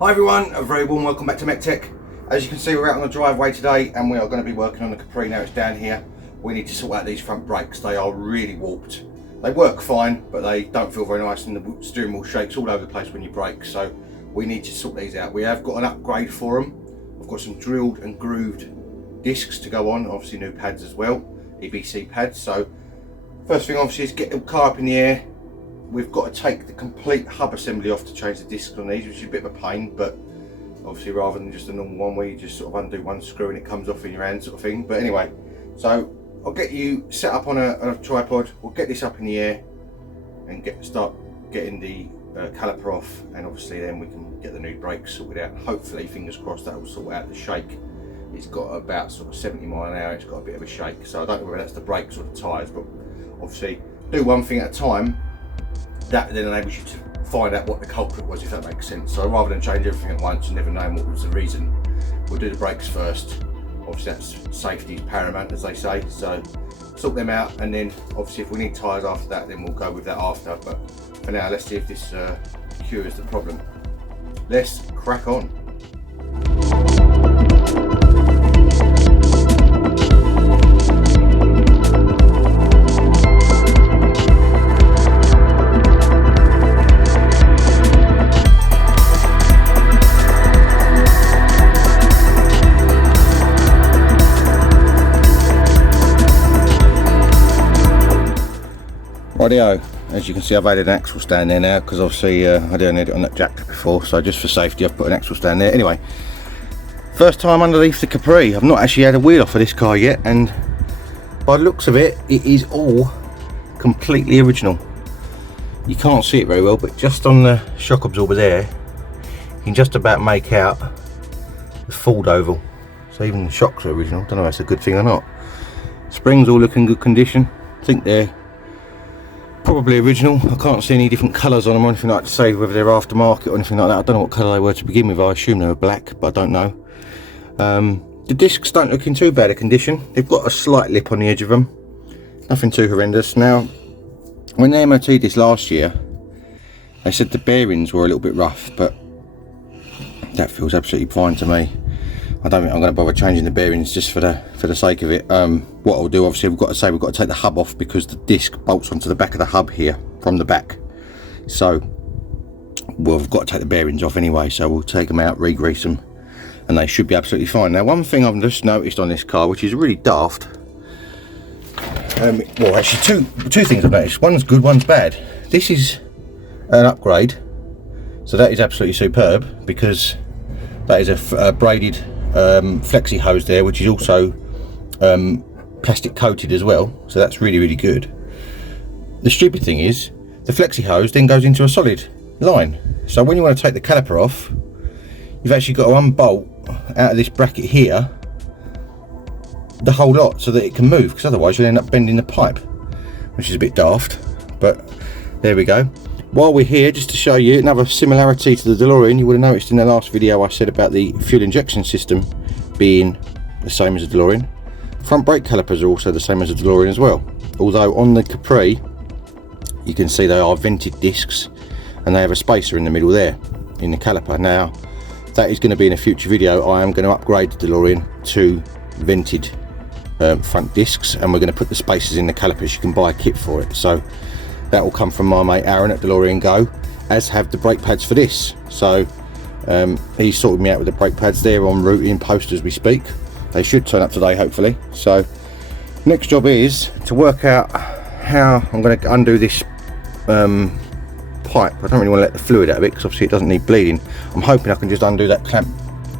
Hi everyone, a very warm welcome back to MEC-TEC. As you can see, we're out on the driveway today and we are going to be working on the Capri. Now it's down here. We need to sort out these front brakes. They are really warped. They work fine, but they don't feel very nice and the steering wheel shakes all over the place when you brake. So we need to sort these out. We have got an upgrade for them. I've got some drilled and grooved discs to go on, obviously new pads as well, EBC pads. So first thing obviously is get the car up in the air. We've got to take the complete hub assembly off to change the discs on these, which is a bit of a pain, but obviously rather than just a normal one where you just sort of undo one screw and it comes off in your hand sort of thing. But anyway, so I'll get you set up on a tripod, we'll get this up in the air and start getting the caliper off, and obviously then we can get the new brakes sorted out. Hopefully, fingers crossed, that will sort out the shake. It's got about sort of 70 miles an hour, it's got a bit of a shake, so I don't know whether that's the brakes or the tyres, but obviously do one thing at a time. That then enables you to find out what the culprit was, if that makes sense. So rather than change everything at once and never knowing what was the reason, we'll do the brakes first. Obviously that's safety is paramount, as they say, so sort them out, and then obviously if we need tyres after that, then we'll go with that after. But for now, let's see if this cures the problem. Let's crack on. Rightio, as you can see, I've added an axle stand there now because obviously I didn't need it on that jack before, so just for safety I've put an axle stand there. Anyway, first time underneath the Capri. I've not actually had a wheel off of this car yet, and by the looks of it, it is all completely original. You can't see it very well, but just on the shock absorber there, you can just about make out the fold oval. So even the shocks are original. Don't know if that's a good thing or not. Springs all look in good condition. I think they're probably original. I can't see any different colours on them or anything like to say whether they're aftermarket or anything like that. I don't know what colour they were to begin with. I assume they were black, but I don't know. The discs don't look in too bad a condition. They've got a slight lip on the edge of them. Nothing too horrendous. Now, when they MOT'd this last year, they said the bearings were a little bit rough, but that feels absolutely fine to me. I don't think I'm going to bother changing the bearings just for the sake of it. What I'll do, obviously, we've got to take the hub off because the disc bolts onto the back of the hub here from the back. So we've got to take the bearings off anyway, so we'll take them out, re-grease them, and they should be absolutely fine. Now, one thing I've just noticed on this car, which is really daft, well, actually two things I've noticed. One's good, one's bad. This is an upgrade, so that is absolutely superb, because that is a braided flexi hose there, which is also plastic coated as well, so that's really good. The stupid thing is the flexi hose then goes into a solid line, so when you want to take the caliper off, you've actually got to unbolt out of this bracket here the whole lot so that it can move, because otherwise you'll end up bending the pipe, which is a bit daft, but there we go. While we're here, just to show you another similarity to the DeLorean, you would have noticed in the last video I said about the fuel injection system being the same as a DeLorean. Front brake calipers are also the same as a DeLorean as well, although on the Capri you can see they are vented discs and they have a spacer in the middle there in the caliper. Now that is going to be in a future video. I am going to upgrade the DeLorean to vented front discs, and we're going to put the spacers in the calipers. You can buy a kit for it, so that will come from my mate Aaron at DeLorean Go, as have the brake pads for this. So he's sorted me out with the brake pads. They're en route in post as we speak. They should turn up today, hopefully. So next job is to work out how I'm going to undo this pipe. I don't really want to let the fluid out of it because obviously it doesn't need bleeding. I'm hoping I can just undo that clamp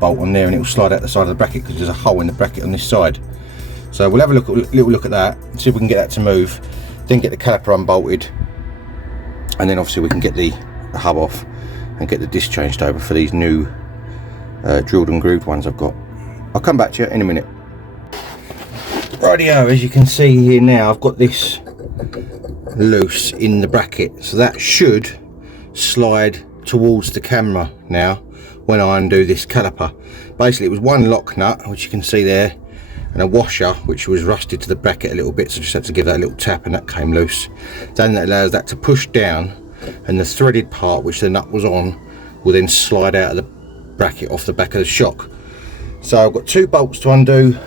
bolt on there and it will slide out the side of the bracket, because there's a hole in the bracket on this side. So we'll have a little look at that and see if we can get that to move, then get the caliper unbolted, and then obviously we can get the hub off and get the disc changed over for these new drilled and grooved ones I've got. I'll come back to you in a minute. Rightio, as you can see here now, I've got this loose in the bracket, so that should slide towards the camera now when I undo this caliper. Basically it was one lock nut, which you can see there, and a washer which was rusted to the bracket a little bit, so just had to give that a little tap and that came loose. Then that allows that to push down, and the threaded part which the nut was on will then slide out of the bracket off the back of the shock. So I've got 2 bolts to undo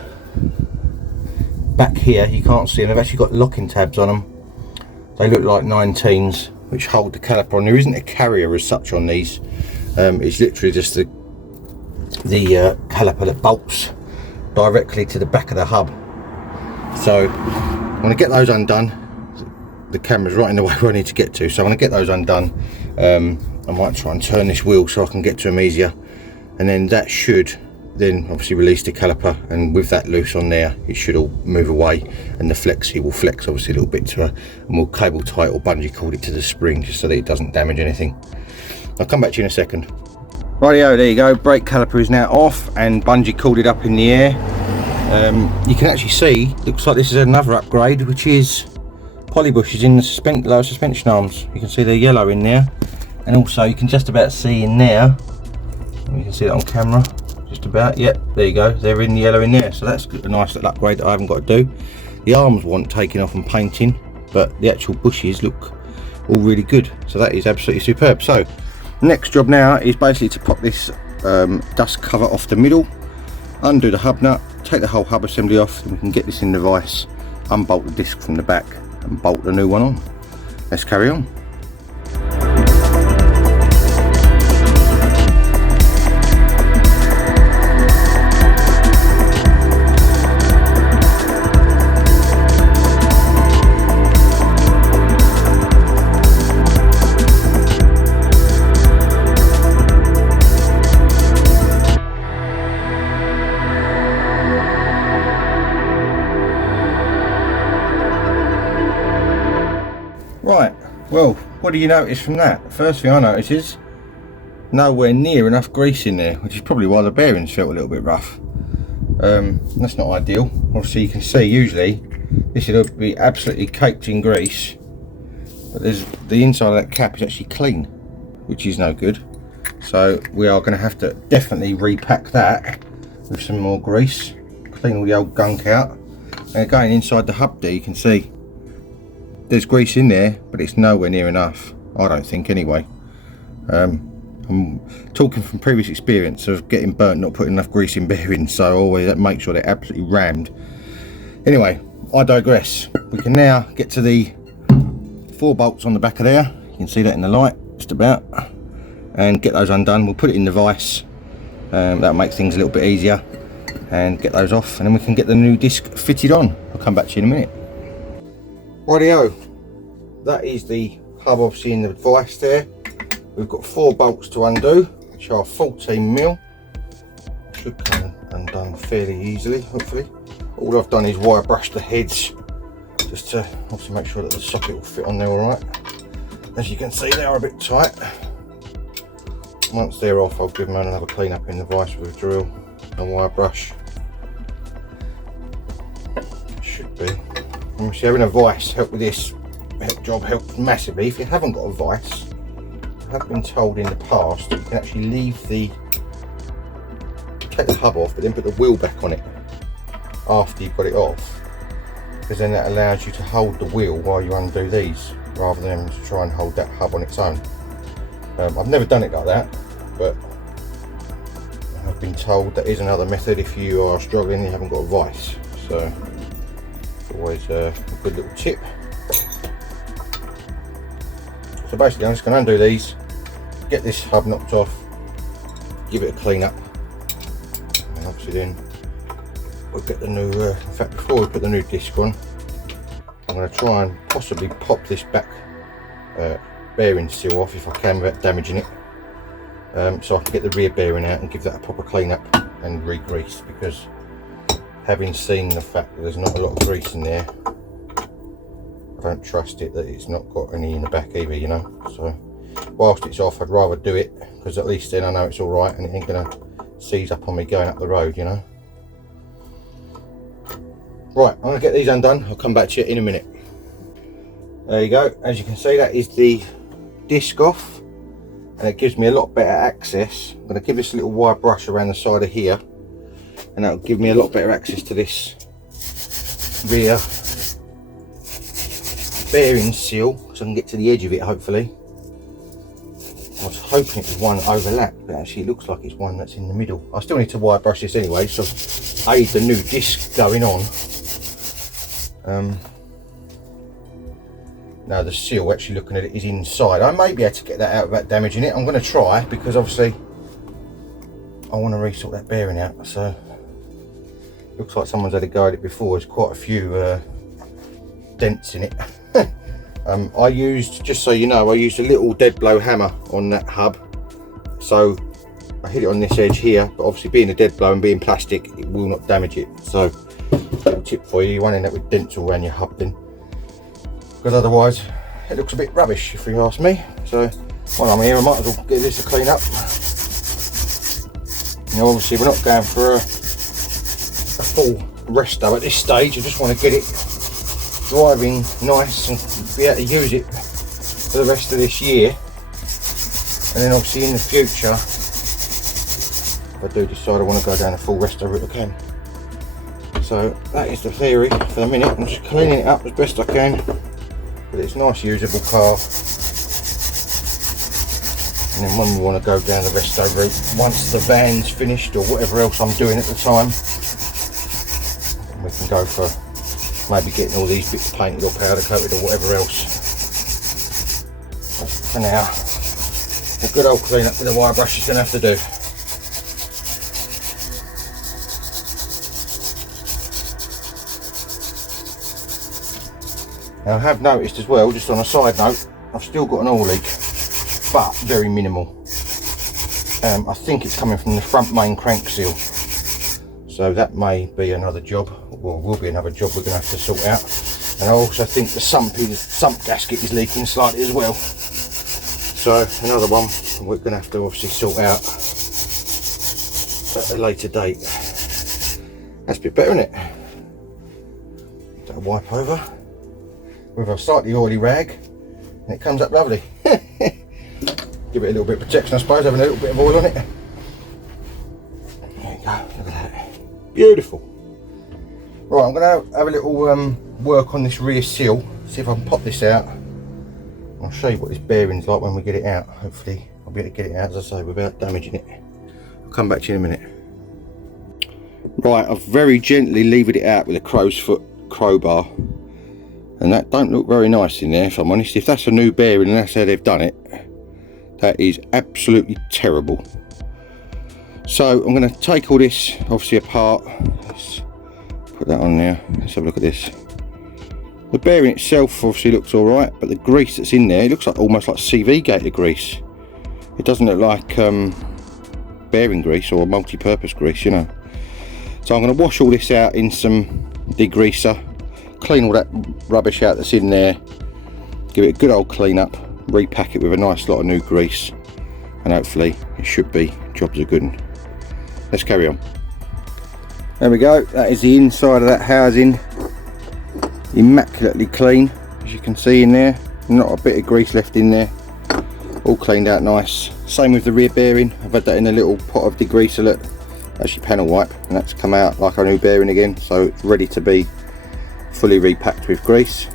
back here. You can't see them, they've actually got locking tabs on them. They look like 19s which hold the caliper on. There isn't a carrier as such on these. It's literally just the caliper that bolts directly to the back of the hub. So I'm going to get those undone. The camera's right in the way where I need to get to, so I'm going to get those undone. I might try and turn this wheel so I can get to them easier, and then that should then obviously release the caliper, and with that loose on there it should all move away, and the flexi will flex obviously a little bit to and we'll cable tie it or bungee cord it to the spring just so that it doesn't damage anything. I'll come back to you in a second. Rightio, there you go, brake caliper is now off and bungee corded up in the air. You can actually see, looks like this is another upgrade, which is poly bushes in the lower suspension arms. You can see they're yellow in there, and also you can just about see in there, you can see that on camera, just about, yep, there you go, they're in the yellow in there. So that's a nice little upgrade that I haven't got to do. The arms want taking off and painting, but the actual bushes look all really good, so that is absolutely superb. So next job now is basically to pop this dust cover off the middle, undo the hub nut, take the whole hub assembly off, and we can get this in the vise, unbolt the disc from the back and bolt the new one on. Let's carry on. Right, well, what do you notice from that? First thing I notice is nowhere near enough grease in there, which is probably why the bearings felt a little bit rough. That's not ideal. Obviously you can see usually this would be absolutely caked in grease, but there's the inside of that cap is actually clean, which is no good. So we are going to have to definitely repack that with some more grease, clean all the old gunk out. And again, inside the hub there you can see there's grease in there, but it's nowhere near enough, I don't think anyway. I'm talking from previous experience of getting burnt not putting enough grease in bearings, so I always make sure they're absolutely rammed. Anyway, I digress. We can now get to the 4 bolts on the back of there. You can see that in the light, just about. And get those undone. We'll put it in the vise. That'll make things a little bit easier. And get those off, and then we can get the new disc fitted on. I'll come back to you in a minute. Rightio, that is the hub obviously in the vise there. We've got 4 bolts to undo, which are 14mm. Should come undone fairly easily, hopefully. All I've done is wire brush the heads, just to obviously make sure that the socket will fit on there alright. As you can see, they are a bit tight. Once they're off, I'll give them another clean up in the vise with a drill and wire brush. Should be. Obviously having a vise help with this job helps massively. If you haven't got a vise, I have been told in the past you can actually take the hub off but then put the wheel back on it after you've got it off, because then that allows you to hold the wheel while you undo these rather than to try and hold that hub on its own. I've never done it like that, but I've been told that is another method if you are struggling and you haven't got a vise. So always a good little tip. So basically I'm just going to undo these, get this hub knocked off, give it a clean up, and obviously then we'll get the new, in fact before we put the new disc on, I'm going to try and possibly pop this back bearing seal off if I can without damaging it, so I can get the rear bearing out and give that a proper clean up and re-grease, because having seen the fact that there's not a lot of grease in there, I don't trust it that it's not got any in the back either, you know. So whilst it's off, I'd rather do it, because at least then I know it's all right and it ain't gonna seize up on me going up the road, you know. Right, I'm gonna get these undone. I'll come back to you in a minute. There you go. As you can see, that is the disc off, and it gives me a lot better access. I'm gonna give this a little wire brush around the side of here, and that'll give me a lot better access to this rear bearing seal, so I can get to the edge of it hopefully. I was hoping it was one overlap, but actually it looks like it's one that's in the middle. I still need to wire brush this anyway, so aid the new disc going on. Now the seal, actually looking at it, is inside. I may be able to get that out without damaging it. I'm going to try, because obviously I want to resort that bearing out. So looks like someone's had a go at it before. There's quite a few dents in it. I used, just so you know, I used a little dead blow hammer on that hub. So I hit it on this edge here, but obviously being a dead blow and being plastic, it will not damage it. So little tip for you, you won't end up with dents all around your hub then, because otherwise it looks a bit rubbish if you ask me. So while I'm here, I might as well give this a clean up. Now obviously we're not going for a full resto at this stage. I just want to get it driving nice and be able to use it for the rest of this year, and then obviously in the future, if I do decide I want to go down a full resto route, I can. So that is the theory for the minute. I'm just cleaning it up as best I can, but it's a nice usable car. And then when we want to go down the resto route, once the van's finished or whatever else I'm doing at the time, we can go for maybe getting all these bits painted or powder coated or whatever else. But for now, a good old clean up with a wire brush is going to have to do. Now I have noticed as well, just on a side note, I've still got an oil leak, but very minimal. I think it's coming from the front main crank seal. So that may be another job, or will be another job we're going to have to sort out. And I also think the sump gasket is leaking slightly as well. So another one we're going to have to obviously sort out at a later date. That's a bit better, isn't it? That'll wipe over with a slightly oily rag, and it comes up lovely. Give it a little bit of protection, I suppose, having a little bit of oil on it. There you go, look at that. Beautiful. Right, I'm going to have a little work on this rear seal, see if I can pop this out. I'll show you what this bearing's like when we get it out. Hopefully I'll be able to get it out, as I say, without damaging it. I'll come back to you in a minute. Right, I've very gently levered it out with a crow's foot crowbar, and that don't look very nice in there, if I'm honest. If that's a new bearing and that's how they've done it, that is absolutely terrible. So I'm going to take all this obviously apart. Let's put that on there. Let's have a look at this. The bearing itself obviously looks alright, but the grease that's in there, it looks like almost like CV gator grease. It doesn't look like bearing grease or multi-purpose grease, you know. So I'm going to wash all this out in some degreaser, clean all that rubbish out that's in there, give it a good old clean up, repack it with a nice lot of new grease, and hopefully it should be jobs are good. Let's carry on. There we go, that is the inside of that housing, immaculately clean, as you can see in there. Not a bit of grease left in there, all cleaned out nice. Same with the rear bearing. I've had that in a little pot of degreaser, look, actually panel wipe, and that's come out like a new bearing again, so it's ready to be fully repacked with grease.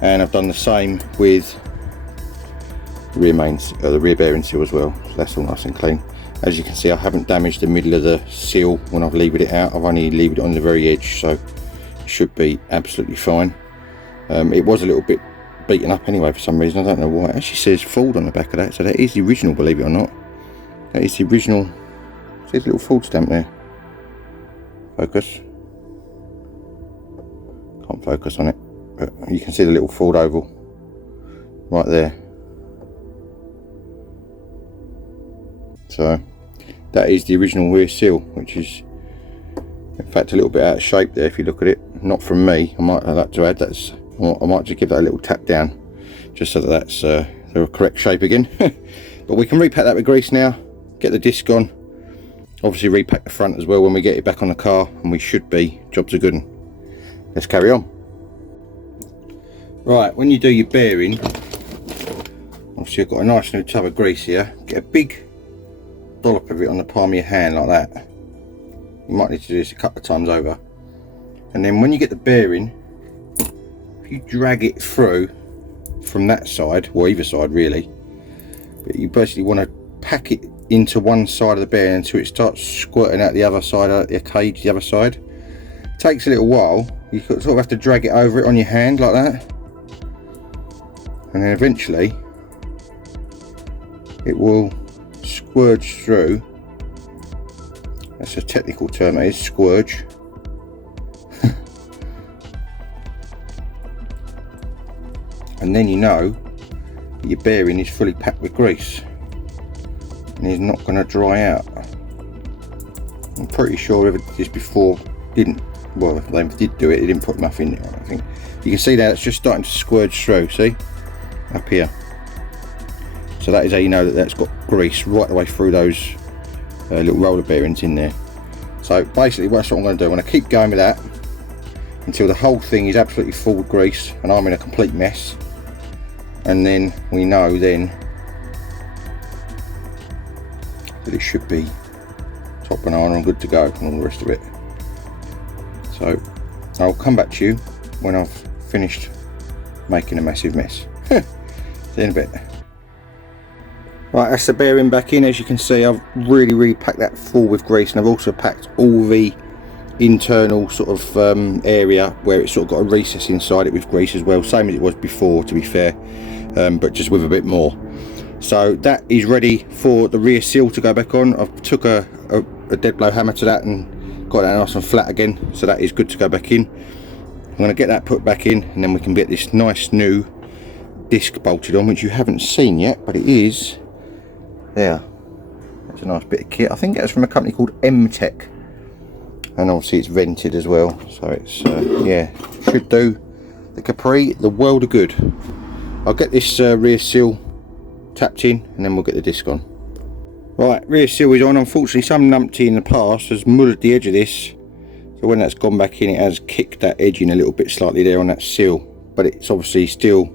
And I've done the same with the rear bearing seal as well, so that's all nice and clean. As you can see, I haven't damaged the middle of the seal when I've levered it out. I've only levered it on the very edge, so it should be absolutely fine. It was a little bit beaten up anyway for some reason, I don't know why. It actually says Ford on the back of that, so that is the original, believe it or not. That is the original. See the little Ford stamp there. Focus. Can't focus on it, but you can see the little Ford oval right there. So that is the original rear seal, which is in fact a little bit out of shape there if you look at it. Not from me, I might like to add, that's, I might just give that a little tap down just so that that's the correct shape again. But we can repack that with grease now, get the disc on, obviously repack the front as well when we get it back on the car, and we should be jobs are good. Let's carry on. Right, when you do your bearing, obviously I've got a nice new tub of grease here. Get a big dollop of it on the palm of your hand like that. You might need to do this a couple of times over. And then when you get the bearing, if you drag it through from that side, or either side really, but you basically want to pack it into one side of the bearing until it starts squirting out the other side, out the cage, the other side. It takes a little while. You sort of have to drag it over it on your hand like that, and then eventually it will squirge through. That's a technical term, it is squirge. And then you know that your bearing is fully packed with grease and is not going to dry out. I'm pretty sure whoever did this before didn't, well, if they did do it, they didn't put enough in there, I think. You can see that it's just starting to squirge through, see? Up here. So that is how you know that that's got grease right the way through those little roller bearings in there. So basically that's what I'm going to do. I'm going to keep going with that until the whole thing is absolutely full with grease and I'm in a complete mess. And then we know then that it should be top banana and good to go and all the rest of it. So I'll come back to you when I've finished making a massive mess. See you in a bit. Right, that's the bearing back in. As you can see, I've really packed that full with grease, and I've also packed all the internal sort of area where it's sort of got a recess inside it with grease as well, same as it was before, to be fair, but just with a bit more. So that is ready for the rear seal to go back on. I've took a dead blow hammer to that and got that nice and flat again, so that is good to go back in. I'm going to get that put back in, and then we can get this nice new disc bolted on, which you haven't seen yet, but it is there. That's a nice bit of kit. I think that's from a company called MEC-TEC, and obviously it's vented as well, so it's yeah, should do the Capri the world of good. I'll get this rear seal tapped in and then we'll get the disc on. Right, rear seal is on. Unfortunately some numpty in the past has mullered the edge of this, so when that's gone back in it has kicked that edge in a little bit slightly there on that seal, but it's obviously still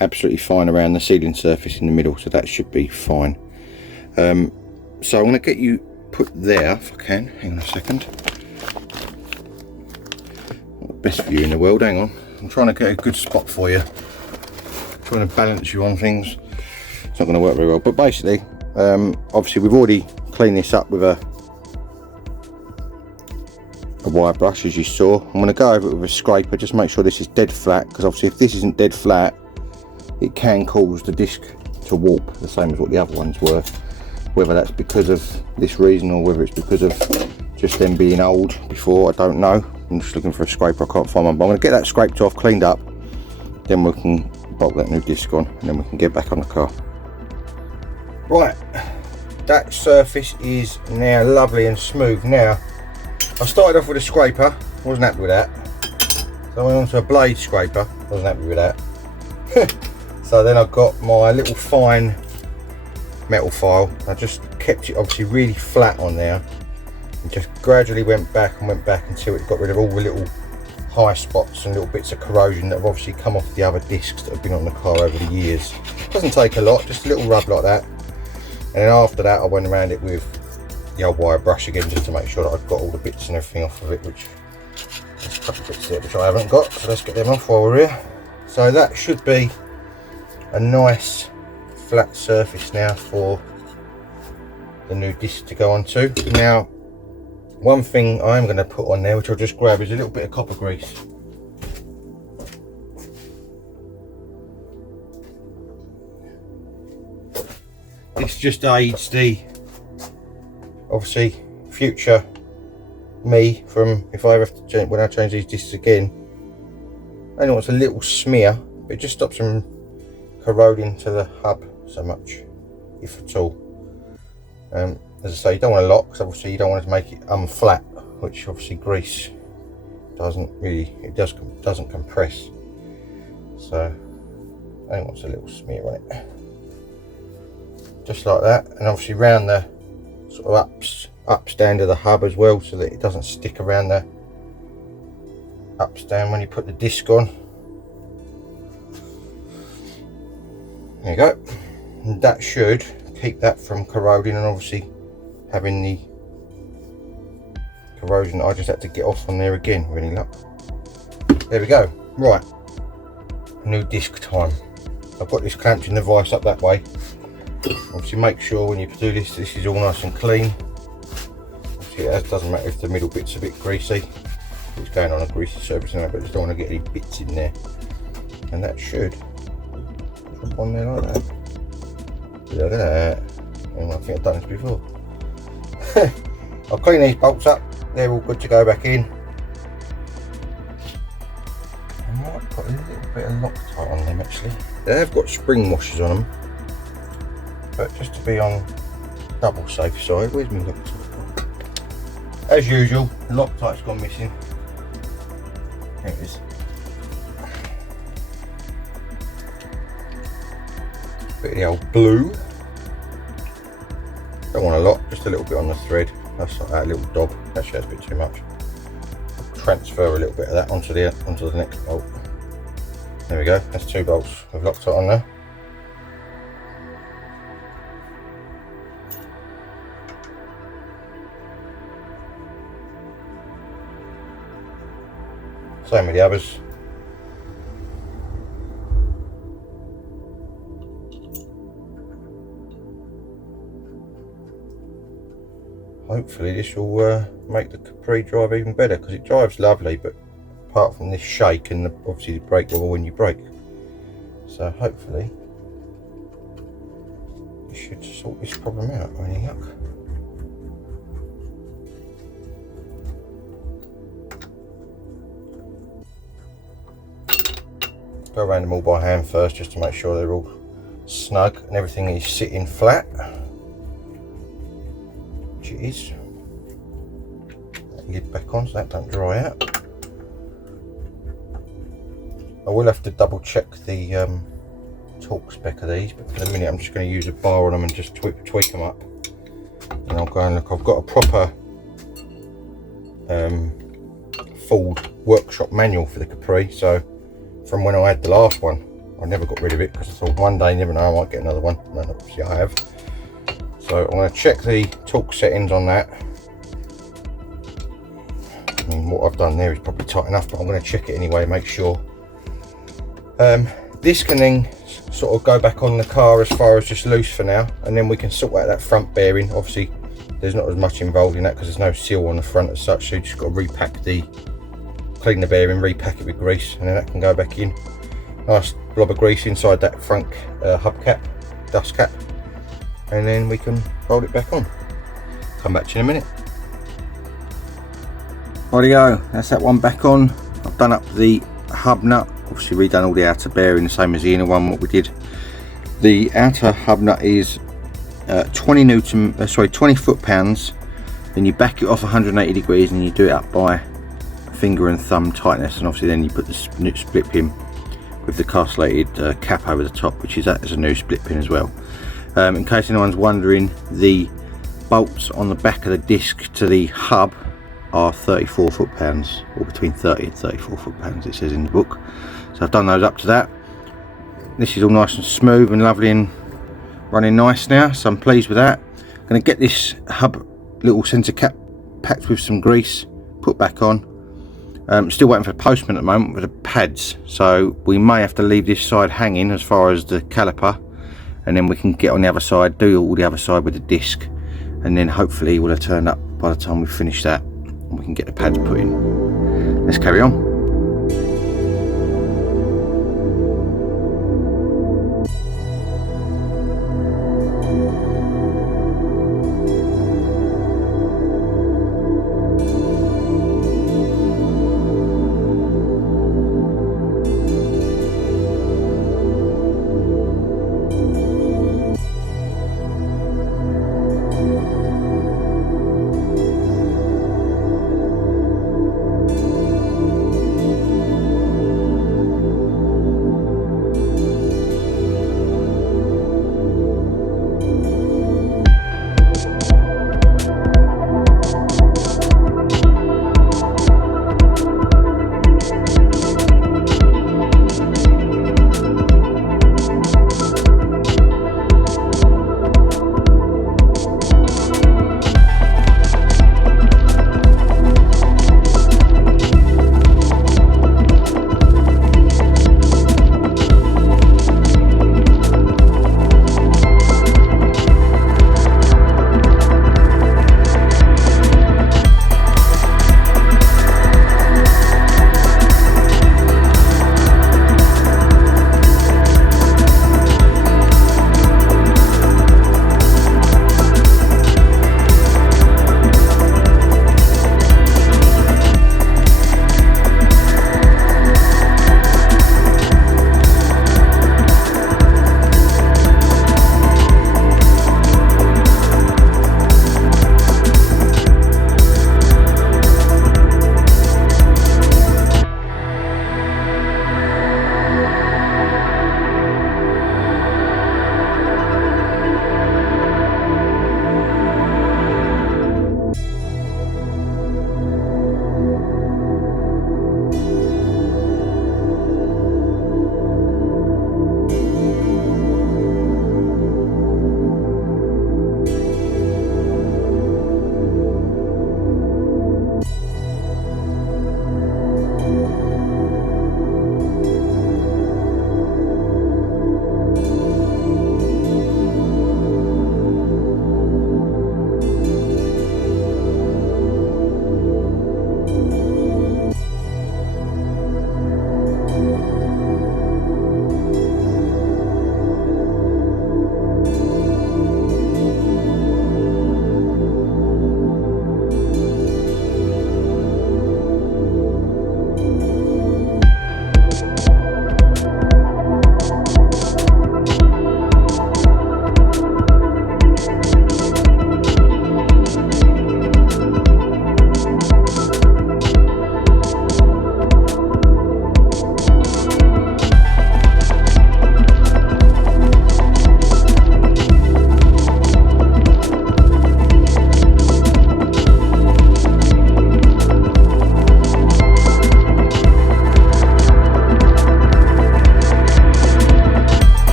absolutely fine around the sealing surface in the middle, so that should be fine. So I'm going to get you put there if I can. Hang on a second. Not the best view in the world, hang on. I'm trying to get a good spot for you. Trying to balance you on things. It's not going to work very well, but basically obviously we've already cleaned this up with a wire brush, as you saw. I'm going to go over it with a scraper, just make sure this is dead flat, because obviously if this isn't dead flat it can cause the disc to warp, the same as what the other ones were. Whether that's because of this reason or whether it's because of just them being old before, I don't know. I'm just looking for a scraper, I can't find one, but I'm going to get that scraped off, cleaned up, then we can bolt that new disc on and then we can get back on the car. Right, that surface is now lovely and smooth. Now, I started off with a scraper, wasn't happy with that, so I went on to a blade scraper, wasn't happy with that. So then I got my little fine metal file. I just kept it obviously really flat on there and just gradually went back until it got rid of all the little high spots and little bits of corrosion that have obviously come off the other discs that have been on the car over the years. Doesn't take a lot, just a little rub like that, and then after that I went around it with the old wire brush again just to make sure that I've got all the bits and everything off of it, which there's a couple of bits there which I haven't got, so let's get them off while we're here. So that should be a nice flat surface now for the new disc to go onto. Now, one thing I am going to put on there, which I'll just grab, is a little bit of copper grease. This just aids the, obviously, future me from if I ever have to change, when I change these discs again. I know it's a little smear, but it just stops them corroding to the hub so much, if at all. As I say, you don't want a lot, because obviously you don't want to make it unflat, which obviously grease doesn't really, doesn't compress. So I think it's a little smear on it, just like that, and obviously round the sort of upstand of the hub as well, so that it doesn't stick around the upstand when you put the disc on. There you go, and that should keep that from corroding and obviously having the corrosion that I just had to get off on there again with any luck. There we go. Right, new disc time. I've got this clamped in the vise up that way, Obviously make sure when you do this is all nice and clean. Obviously it doesn't matter if the middle bit's a bit greasy. It's going on a greasy surface now, but just don't want to get any bits in there. And that should drop on there like that. Look at that. And I think I've done this before. I'll clean these bolts up, they're all good to go back in. I might put a little bit of Loctite on them actually. They have got spring washers on them, but just to be on double safe side, where's my Loctite? As usual, the Loctite's gone missing. There it is. Bit of the old blue. Don't want a lot, just a little bit on the thread. That's like that little dob. Actually, that's a bit too much. Transfer a little bit of that onto the next bolt. There we go. That's 2 bolts with Loctite on there. Same with the others. Hopefully this will make the Capri drive even better, because it drives lovely, but apart from this shake and obviously the brake level when you brake. So hopefully it should sort this problem out. Any luck? Go around them all by hand first, just to make sure they're all snug and everything is sitting flat. Which it is. Lid back on so that don't dry out. I will have to double check the torque spec of these, but for the minute I'm just going to use a bar on them and just tweak them up. And I'll go and look. I've got a proper Ford workshop manual for the Capri, so from when I had the last one I never got rid of it, because I thought one day, never know, I might get another one. And obviously I have. So I'm going to check the torque settings on that. I mean, what I've done there is probably tight enough, but I'm going to check it anyway, make sure. This can then sort of go back on the car as far as just loose for now, and then we can sort out that front bearing. Obviously there's not as much involved in that because there's no seal on the front as such, so you just got to clean the bearing, repack it with grease, and then that can go back in. Nice blob of grease inside that front hubcap, dust cap, and then we can fold it back on. Come back to you in a minute. Rightio, that's that one back on. I've done up the hub nut, obviously redone all the outer bearing the same as the inner one. What we did, the outer hub nut is 20 foot-pounds, then you back it off 180 degrees and you do it up by finger and thumb tightness, and obviously then you put the split pin with the castellated cap over the top, which is that as a new split pin as well. In case anyone's wondering, the bolts on the back of the disc to the hub are 34 foot-pounds, or between 30 and 34 foot-pounds it says in the book. So I've done those up to that. This is all nice and smooth and lovely and running nice now, so I'm pleased with that. I'm going to get this hub little centre cap packed with some grease, put back on. Still waiting for the postman at the moment with the pads, so we may have to leave this side hanging as far as the caliper, and then we can get on the other side, do all the other side with the disc, and then hopefully it will have turned up by the time we finish that and we can get the pads put in. Let's carry on.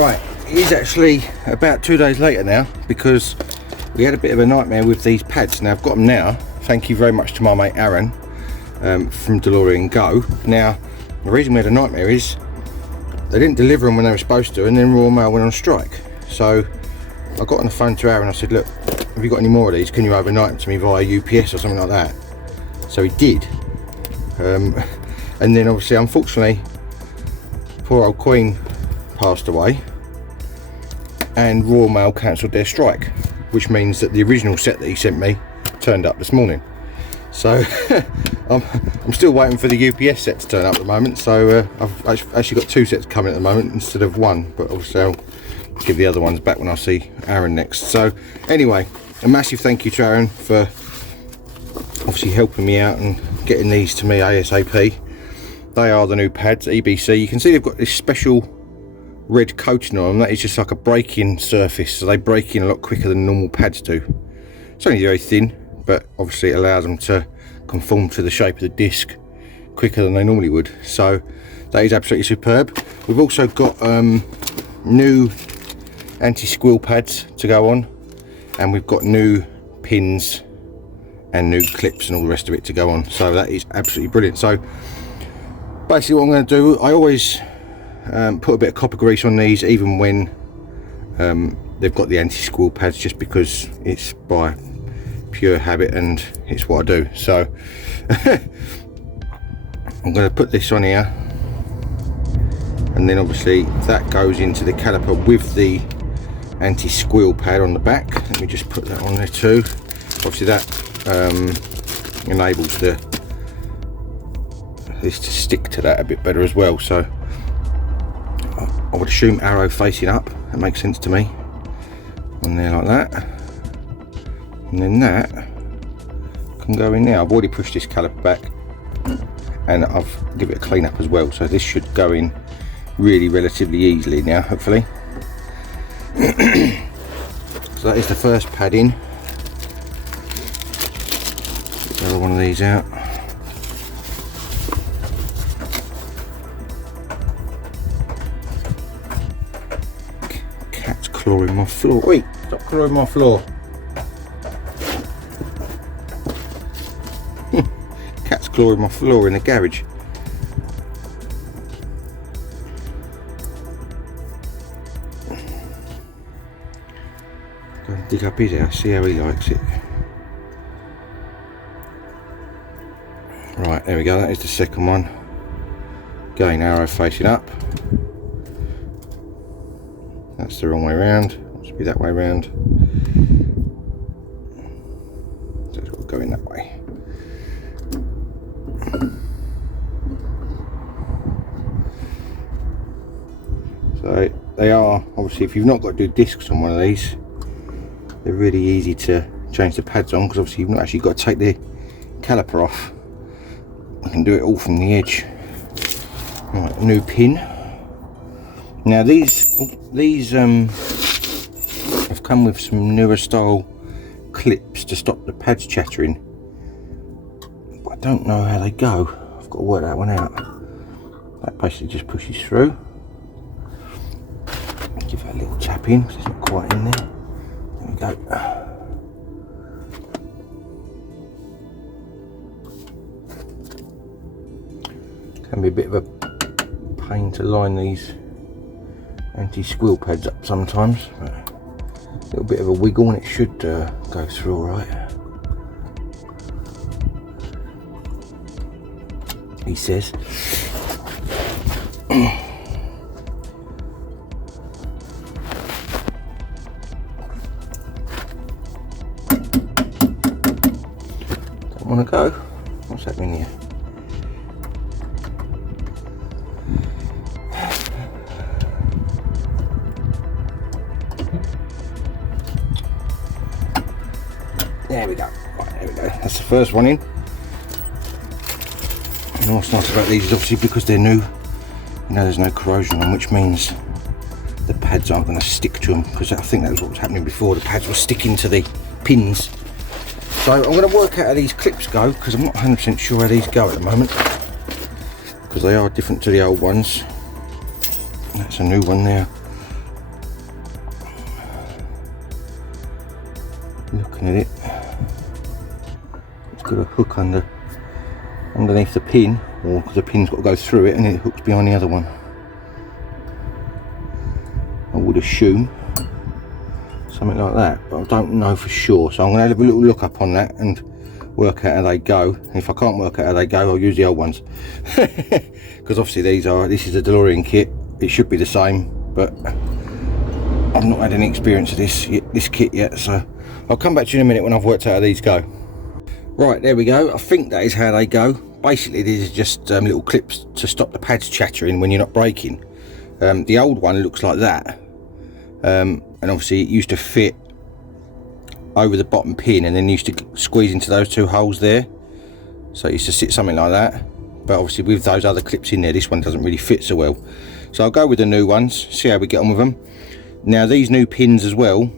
Right, it is actually about 2 days later now, because we had a bit of a nightmare with these pads. Now I've got them now, thank you very much to my mate Aaron from DeLorean Go. Now the reason we had a nightmare is they didn't deliver them when they were supposed to, and then Royal Mail went on strike. So I got on the phone to Aaron, I said, look, have you got any more of these? Can you overnight them to me via UPS or something like that? So he did. And then obviously, unfortunately, poor old Queen passed away and Royal Mail cancelled their strike, which means that the original set that he sent me turned up this morning. So I'm still waiting for the UPS set to turn up at the moment. So I've actually got 2 sets coming at the moment instead of 1, but obviously I'll give the other ones back when I see Aaron next. So anyway, a massive thank you to Aaron for obviously helping me out and getting these to me ASAP. They are the new pads, EBC. You can see they've got this special red coating on them. That is just like a braking surface, so they break in a lot quicker than normal pads do. It's only very thin, but obviously it allows them to conform to the shape of the disc quicker than they normally would. So that is absolutely superb. We've also got new anti-squill pads to go on, and we've got new pins and new clips and all the rest of it to go on. So that is absolutely brilliant. So basically what I'm going to do, I always put a bit of copper grease on these, even when they've got the anti-squill pads, just because it's by pure habit and it's what I do. So I'm going to put this on here, and then obviously that goes into the caliper with the anti-squill pad on the back. Let me just put that on there too. Obviously that enables this to stick to that a bit better as well. So I would assume arrow facing up, that makes sense to me, on there like that, and then that can go in there. I've already pushed this caliper back and I've given it a clean up as well, so this should go in really relatively easily now, hopefully. So that is the first pad in. Get another one of these out. Cat's clawing my floor. Wait, stop clawing my floor. Cat's clawing my floor in the garage. Go and dig up his house, see how he likes it. Right, there we go, that is the second one. Again, arrow facing up. That's the wrong way around, it should be that way around. So it's got to go in that way. So they are, obviously, if you've not got to do discs on one of these, they're really easy to change the pads on, because obviously you've not actually got to take the caliper off. I can do it all from the edge. Right, new pin. Now these have come with some newer style clips to stop the pads chattering, but I don't know how they go. I've got to work that one out. That basically just pushes through. Give that a little tap in because it's not quite in there. There we go. Can be a bit of a pain to line these anti-squill pads up sometimes, but a little bit of a wiggle and it should go through all right, he says. Don't want to go. What's happening here? There we go. Right, there we go. That's the first one in. And what's nice about these is obviously because they're new, you know, there's no corrosion on, which means the pads aren't going to stick to them, because I think that was what was happening before. The pads were sticking to the pins. So I'm going to work out how these clips go, because I'm not 100% sure how these go at the moment, because they are different to the old ones. That's a new one there. looking at it. It's got a hook underneath the pin, or the pin's got to go through it, and it hooks behind the other one. I would assume something like that, but I don't know for sure, so I'm going to have a little look up on that and work out how they go. And if I can't work out how they go, I'll use the old ones, because obviously this is a DeLorean kit. It should be the same, but I've not had any experience of this kit yet, so I'll come back to you in a minute when I've worked out how these go. Right, there we go. I think that is how they go. Basically, these are just little clips to stop the pads chattering when you're not braking. The old one looks like that, and obviously it used to fit over the bottom pin and then used to squeeze into those two holes there, so it used to sit something like that. But obviously with those other clips in there, this one doesn't really fit so well, so I'll go with the new ones, see how we get on with them. Now these new pins as well,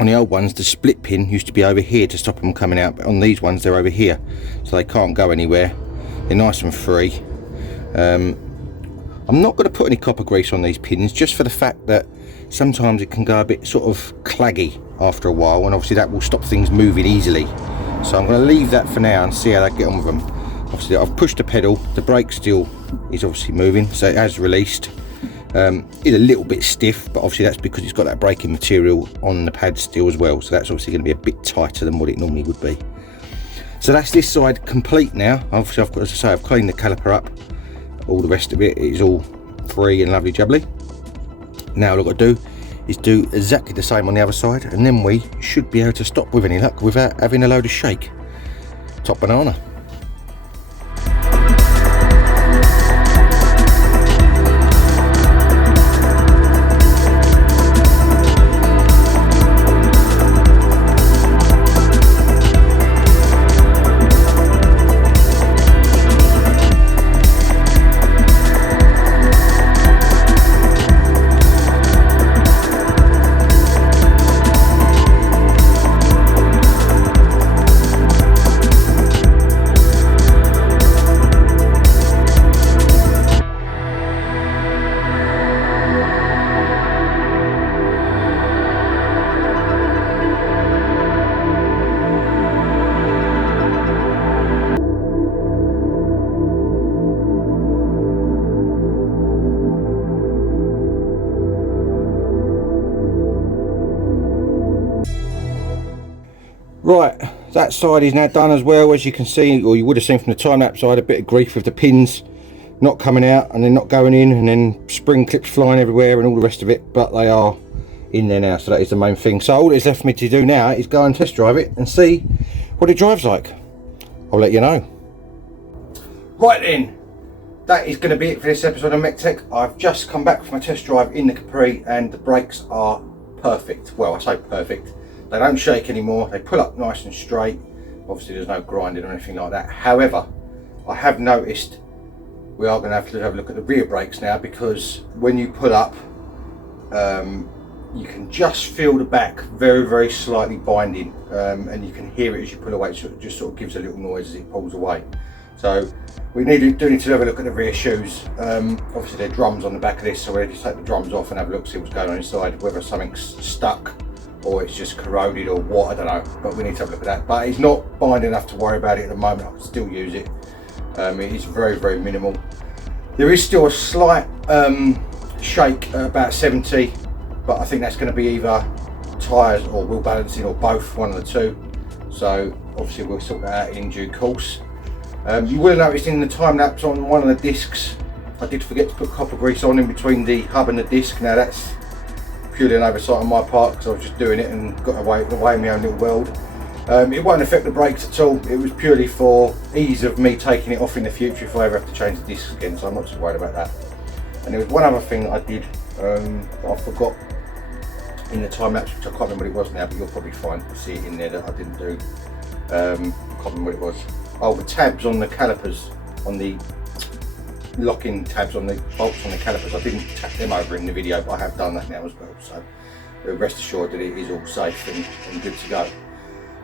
on the old ones the split pin used to be over here to stop them coming out, but on these ones they're over here, so they can't go anywhere. They're nice and free. I'm not going to put any copper grease on these pins, just for the fact that sometimes it can go a bit sort of claggy after a while, and obviously that will stop things moving easily. So I'm going to leave that for now and see how they get on with them. Obviously I've pushed the pedal, the brake still is obviously moving, so it has released. It's a little bit stiff, but obviously that's because it's got that braking material on the pad still as well, so that's obviously going to be a bit tighter than what it normally would be. So that's this side complete now. Obviously I've got, as I say, I've cleaned the caliper up. All the rest of it is all free and lovely jubbly. Now all I've got to do is do exactly the same on the other side, and then we should be able to stop with any luck without having a load of shake. Top banana. Right, that side is now done as well. As you can see, or you would have seen from the time-lapse, I had a bit of grief with the pins not coming out and then not going in, and then spring clips flying everywhere and all the rest of it, but they are in there now, so that is the main thing. So all that's left for me to do now is go and test drive it and see what it drives like. I'll let you know. Right then, that is going to be it for this episode of MEC-TEC. I've just come back from a test drive in the Capri and the brakes are perfect. Well, I say perfect. They don't shake anymore, they pull up nice and straight. Obviously there's no grinding or anything like that. However, I have noticed we are going to have a look at the rear brakes now, because when you pull up, you can just feel the back very, very slightly binding, and you can hear it as you pull away. So it just sort of gives a little noise as it pulls away. So we do need to have a look at the rear shoes. Obviously there are drums on the back of this, so we'll just take the drums off and have a look, see what's going on inside, whether something's stuck or it's just corroded or what, I don't know, but we need to have a look at that. But it's not binding enough to worry about it at the moment. I can still use it. It is very, very minimal. There is still a slight shake at about 70, but I think that's going to be either tyres or wheel balancing or both, one of the two. So obviously we'll sort that out in due course. You will notice in the time lapse on one of the discs, I did forget to put copper grease on in between the hub and the disc. Now that's purely an oversight on my part, because I was just doing it and got away in my own little world. It won't affect the brakes at all. It was purely for ease of me taking it off in the future if I ever have to change the discs again, so I'm not too worried about that. And there was one other thing that I did, I forgot in the time lapse, which I can't remember what it was now, but you'll probably see it in there that I didn't do. Can't remember what it was. Oh, the tabs on the calipers, on the locking tabs on the bolts on the calipers, I didn't tap them over in the video, but I have done that now as well, so rest assured that it is all safe and good to go.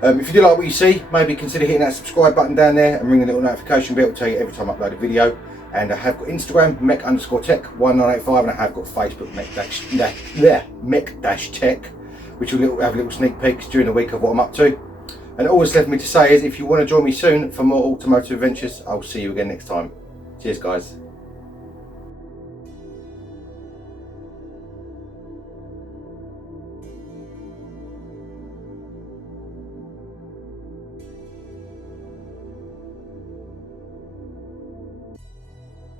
If you do like what you see, maybe consider hitting that subscribe button down there and ring the little notification bell to tell you every time I upload a video. And I have got Instagram, MEC_TEC1985, and I have got Facebook, MEC-TEC. which will have little sneak peeks during the week of what I'm up to. And all that's left for me to say is, if you want to join me soon for more automotive adventures, I'll see you again next time. Cheers guys.